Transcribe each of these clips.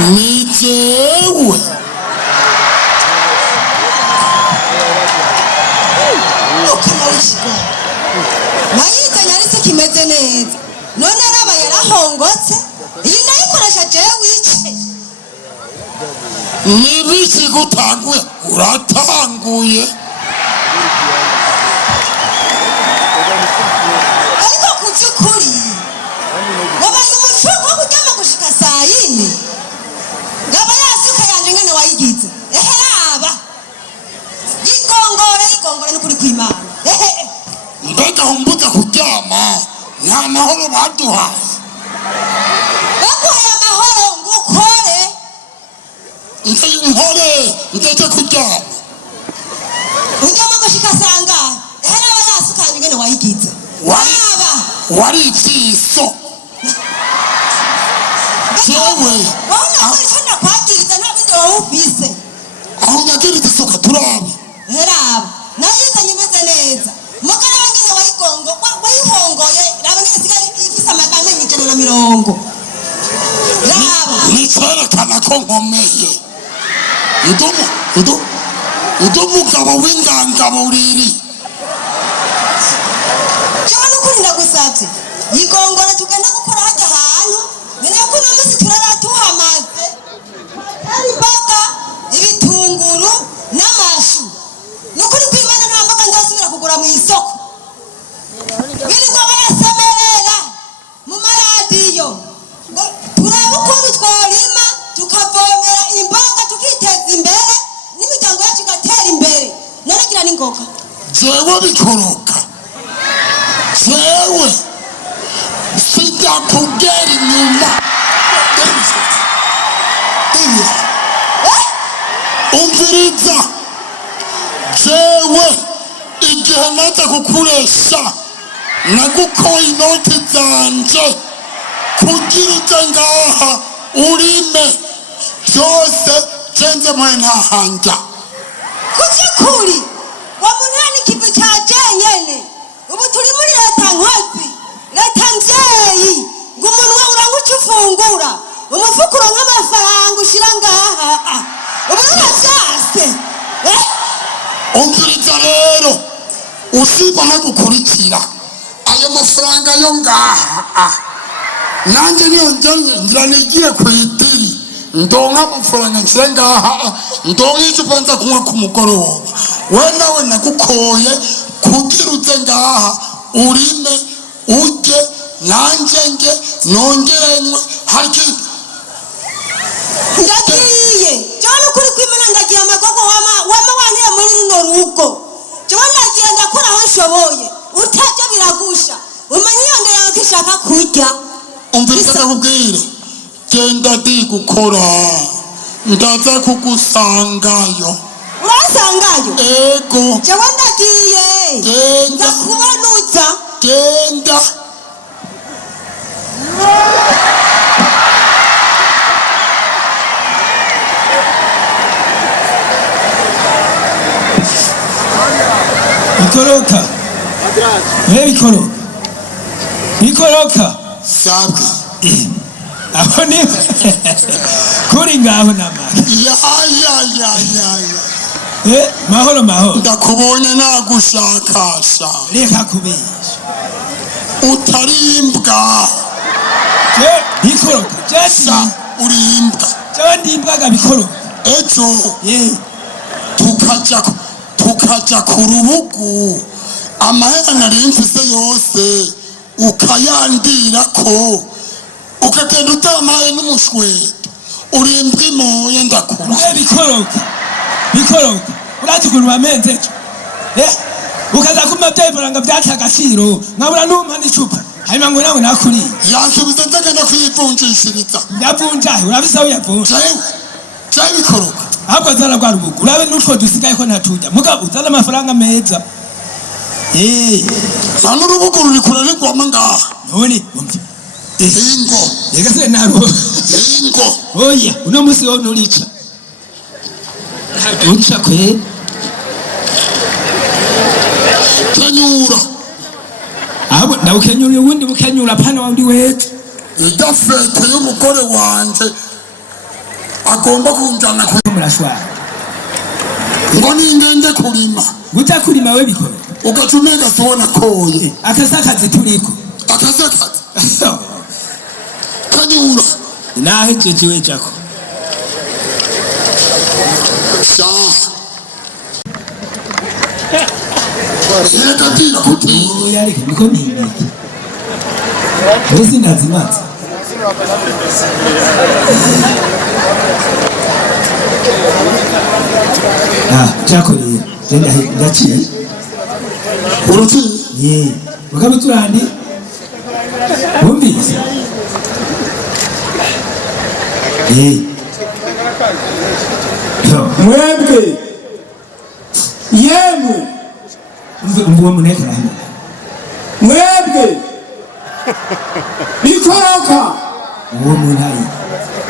ni jewe ukama w'ishigo nayizanye ariko kimeze neza none araba yarahongotse iyi ndayikoresha jewe wice nibiki gutanguye uratanguye ariko kuby'ukuri wabaye umucungu wo kuryama gushika saa yine ngaba yasuka yanje ngene wayigize ehe raba yigongore n'ukuri kw'Imana ehe mbega humbuza kuryama nta mahoro baduhaye baguhaye amahoro ngo ukore nkore ndeke kuryama uryama gushika saa ngahe ehe raba yasuka yanje ngene wayigize raba wari ivyiso jewe wabona ko ico ndakwagiriza nta bindi wowe ufise aho nyagiriza isuka turabe raba nayizanye imeze neza mugara wangene wayihongoye raba ngene sigari ifise amamenye 150 raba nicerekana ko nkomeye umugabo w'ingangabo uriri jewe n'ukuri ndagusavye yigongora tugenda gukora hajya ahantu mene ko uno musi turara tuhamaze hari imboga ibitunguru n'amashu n'ukuri kw'Imana nta mboga nzosubira kugura mu isoko birirwa barasemerera mu maradiyo ngo turabe ukuntu tworima tukavomera imboga tukiteza imbere n'imiryango yacu igatera imbere none gira n'ingoga jewe bikoroka jewe sijakugera inyuma umviriza jewe igihe naza kukuresha nagukoye inoti zanje kugira uze ngaha urime byose cenze mwe ntahanja kuvy'ukuri wa munani ikivu ca jenyene ubu turi muri leta nkozi leta mvyeyi ngo umunwa uranka uco ufungura umufuko uronka amafaranga ushira ngaha ubu uravyase umviriza rero usiba no gukurikira ayo mafaranga yo ngaha nanjye niyo ngira nigiye kwitiri ndonka amafaranga nshire ngaha ndonka icupa nza kunywa ku mugoroba we nawe nagukoye kugira uze ngaha urime urye nanje nge nongerenywe hariki ndagiye jewe n'ukuri kw'Imana ndagiye amagogo wama wanire muri runo rugo jewe ndagiye ndakora aho nshoboye utaje biragusha umenye iyo nda yawe ko ishaka kurya umviriza ndakubwire genda ndi gukora ndaza kugusangayo urasangayo ego jewe ndagiye genda ndakubanuza genda bikoroka bikoroka sabwe aho ni kuri ngaho namara mahoro ndakubonye nagushakasha reka kubesha utarimbwa bikoroka sa urimbwa jewe ndimbwaga bikoroka ejo tukaja ku rubugu amahera nari mfise yose ukayandirako ukagenda utamaye n'umushweto urimbwa imoye ndakura bikoroka urazi ukuntu wamenzejo ukaza kuma vyayivoranga vyata agaciro nkabura n'umpa n'icupa hanyuma ngo nawe nakuriye yansubiza ndagenda kuyivunjishiriza yavunjahe urafise aho yavunja jewe bikoroka ahubwo azana rwa rubugu urabe n'utwo dusigaye ko ntaturya mugabo uzana amafaranga meza nta n'urubugu ruri kurarigwamo ngaha none ingo reka se naruho ingo oya uno musi wo nurica urica kwe kenyura ahubwo ndawukenyura uwundi mukenyura pana wandi wete idafete y'umugore wanje agomba kunjana murashwara ngo ningende kurima guta kurima we bikora ugacumega tubona koye akasakazi turiko akazakazi kanyura nahejeje we jako sha reka tira kuti yareke niko nibiki ese nazimatse cyakoreye ndaciye uruki mugabe turandi bumvise mwebwe yemwe umvuwe muneke rahima mwebwe bikoroka uwo muntayi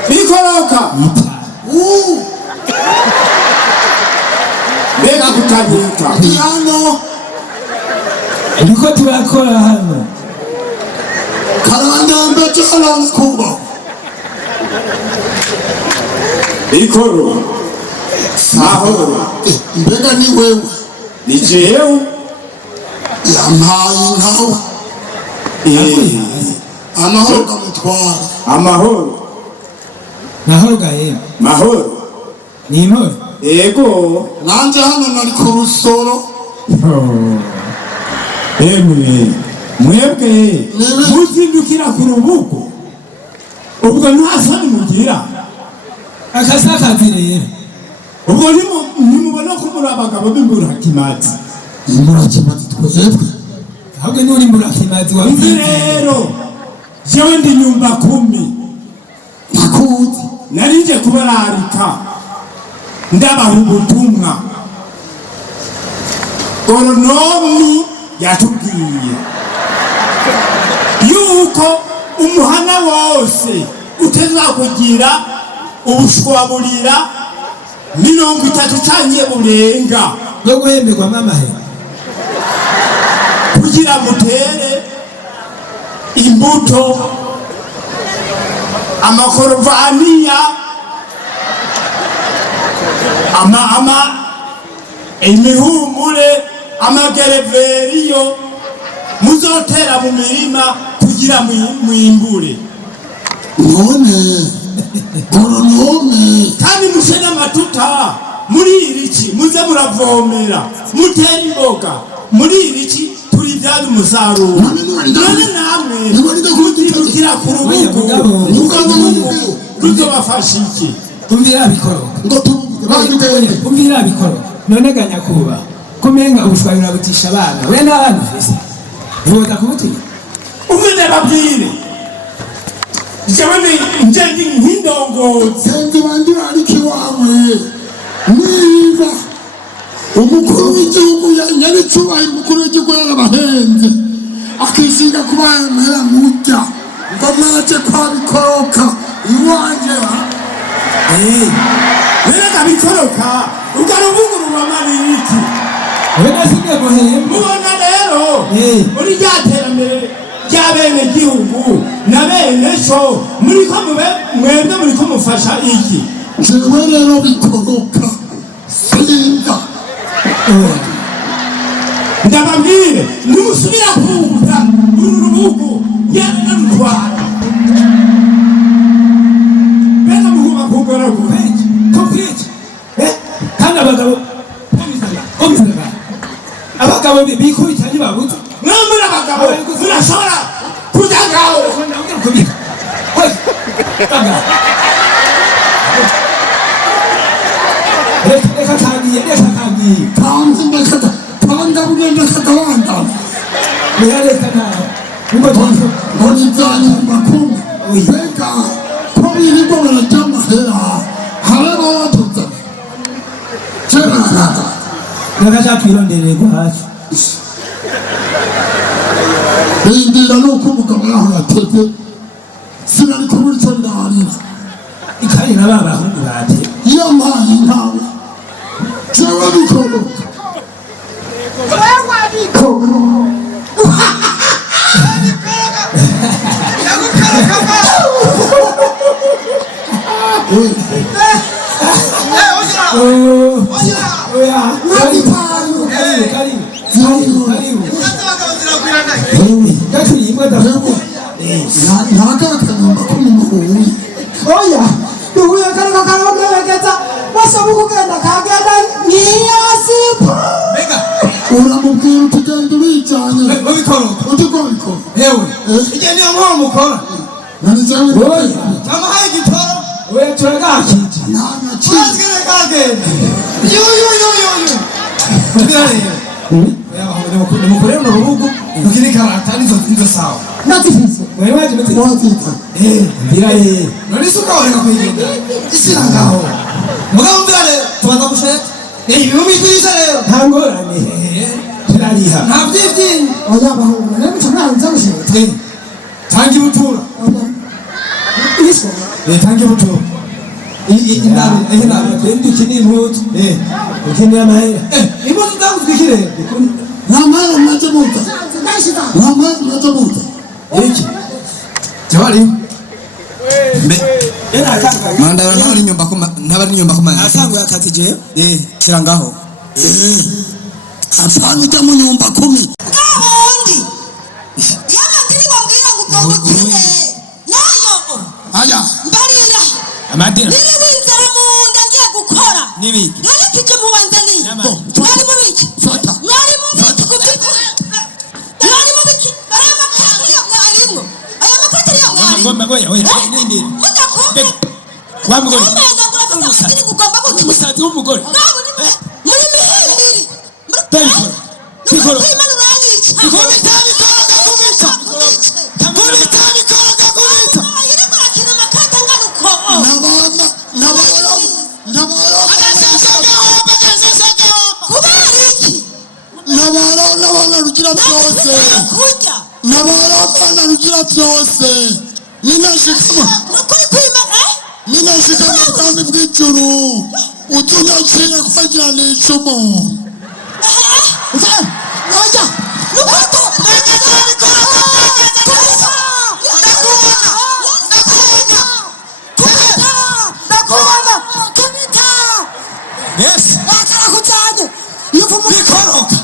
bikoroka yita mbega kutabika hano niko turakora hano karandambe cyane kuba bikoro mahoro mbega ni wewe ni jewe yampaye nkawe amahoro gamutwara amahoro mahoro gaye mahoro ni imporo ego nanje hano nari ku rusoro emwe mwebwe muzindukira ku rubugo ubwo nta soni mugira akasakazi rero ubwo nimubona ko muri abagabo b'imburakimazi imburakimazi twebwe ahubwo n'uri mburakimazi wa nzi rero jewe ndi nyumba kumi nakuzi narije kubararika ndabaha ubutumwa goronomi yatubwiye yuko umuhana wose utazakugira ubushwaburira 30 canke burenga no guhemberwa mamahe kugira mutere imbuto amakorovaniya imihumure amagereveriyo muzotera mu mirima kugira mwimbure none goronome kandi mushe n'amatuta muri iriki muze muravomera mutera imboga muri iriki turi byari umusaruro none namwe muzindukira ku rubugu ruzobafasha iki umvira bikoro ngo tubandukanye umvira bikoro none ganyakuba kumenga ubushwarira butisha abana we n'abana ufise ntiwoza kumutinya umwe babwire jewe nje nk'indongozi senzi bandi bariki wawe niba umukuru w'igihugu nyaricubahiro umukuru w'igihugu yarabahenze akisiga kubahemera mujya ngo mwaje kwa bikoroka iwanje reka bikoroka ugarubugu rubamaniriki we nasinye guhemba mubona rero muri rya terambere ry'abene gihugu na bene co muriko mwebwe muriko mufasha iki jewe rero bikoroka sinda ndababwire nimusubira kuza uru rubugu yararutwara bena muhuma kugora kubenshi complete kandi abagabo abagabo bikubita ntibabuze mwambura abagabo murashobora kuja ngaho reka kagiye kandi ndakata kandi abugenda katawanda reka nawe ngo nizanyumba kumwe mbega ko birirwa barajya amahera haraba batuza ceranaga nakashakwirondererwa hacu bindira nuko umugabo yaho yateze sinari kubura icyo ndarira ikari na ba bahungu bate iyo mpaye nkawe jewe bikoroka Oya. Karibu. Gakuri imbwa ndavuga. nakakanyumba k'umuhungu oya duhuye kari kakarogerekeza basaba kugenda kagenda niyasipa uramubwira uti genda ubijyanye babikoroka uti ko bikora yewe igihe niyo mpamvu mukora nani zawe tamuhaye igitoro Oya turagakije. twazwire kagenda nimukore runo rubugu mugire karata nizo sawa nazifise Wewe waje mti. wazita Ndira ye. none isuka wareka kuyigenda isira ngaho mugabo mbere tubanza gusheta ibihumbi byiza rero Ntangorane. Turariha. nta by'ibyinyi oya bahungu nari mutaranza gushika tanga ibutura iso tanga ibutura Inabi. Twendi chini mwoto. Ukini ya mahera. imbuto zaguzwe ikirere namara mnatemuta ndashika namara mnatemuta Iki. jawari Era kanga. mandara n'abari nyumba kuma Asangu ya kati je. Shira ngaho. afanye ujya mu nyumba 10 Kahundi. Yana ndiri wambwira ngo ubwo bukine. Nayo. aya Mbarira. Amadira. Niri winzara mu nda ngiye gukora. Nibiki. Nari kije mu wanzani. Nari mu biki. fata Nari mu biki kubyuka. Nari mu biki. Aya makati ya mwarimo. Aya makati ya mwarimo. Ngomba goya oya. Nindi. Mudakumbe. Wamugore. Kumbenga ngurafata kiri kugomba gutuma. Umusazi w'umugore. Nabo ni muri mihindiri. Pelfo. Pikolo. Imana uranyica. Kubita bikoroga kubita. Kubita bikoroga kubita. Iri barakina amakata angana uko. Kubera iki? nabara rugira byose Kurya. nabara rugira byose ninashikama Nukuri kwima ninashikama kandi bw'ijuru utunyakire kwagira n'icumu Oya. Nukuto. Yes. akarakucyane yuvumu Bikoroga.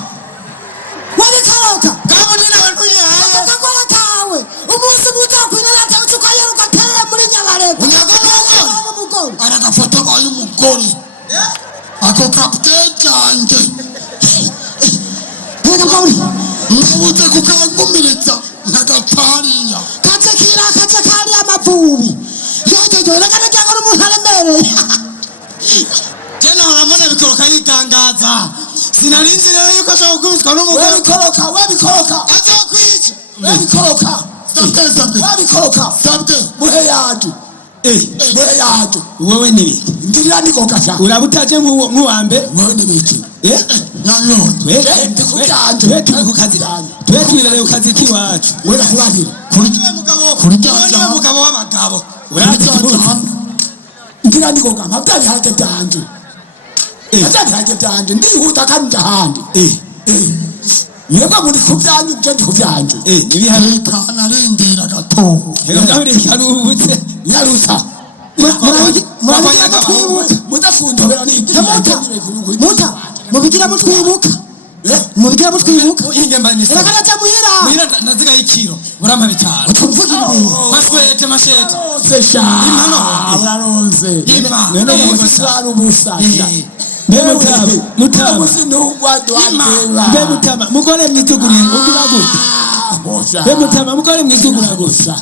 wabikoroka Kabonina abantu yaye. akakora kawe umunsi mutakwinira cyangwa ukayeruka terera muri nyabareka Unyagana aragafata abaye umugore ako kapiteni cyanjye nabuze kukagumiritsa nkagacariya kace kari amavubi yojojo rekana cyangwa umuntu aremereye Jana uramana bikoroka yitangaza. Sinarinzi rero yuko ashaka gukubitwa n'umugore. wabikoroka Azokwica. wabikoroka sabwe wabikoroka sabwe muhe yacu muhe yacu Wewe nibiki? ndirira nikoka cyane Urabutaje nk'uwa mbere. wewe nibiki Nanone. Twe turi ku kazi. Twe twirere ku kazi kiwacu. wera kubarira Niwe mugabo w'abagabo. Urazi kibuza. ndirira nikoka mabya bihage byanje bihage byanje ndihuta kandi ahandi yebwa muri kubyanyu byo ndi kubyanje Ibihano. reka narindira gatoho Reka ndabire karubutse. nyarusa mudafundobera muta mubigira mutwibuka mubigira mutwibuka Ingemba ni sawa. rakana muhira Muhira naziga y'ikiro. Urampa bitanu. utumvugira ibintu Maswete mashete. sesha Impano. uraronze Ima. none ubusara ubusasha Mutama. Be mutama. Mugore mwituguriye ugira gute? Be mutama mugore mwitugura gusa.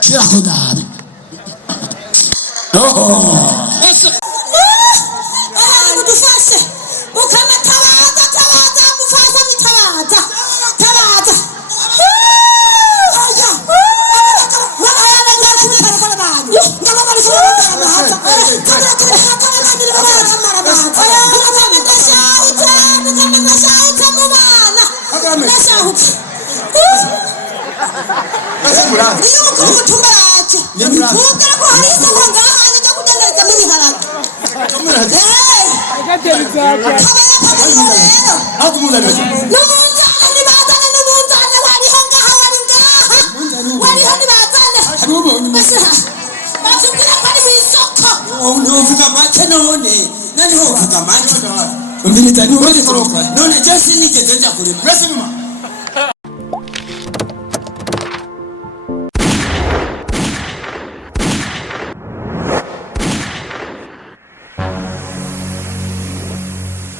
shirako nabi Ese Mudufashe. Mukama tabaza mufasha nitabaza. Tabaza. Oya. Niyo mukuru mutumaraje. Mubwira ko hari isoko ngaha ajya kudandaza muri haraka. N'umunzane nibazane wariho ngaha wari ngaha wariho nibazane uvuga make none nani ho uvuga make umviriza ni wowe none je sinigeze nja kurima Resi nyuma.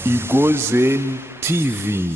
Igozen TV.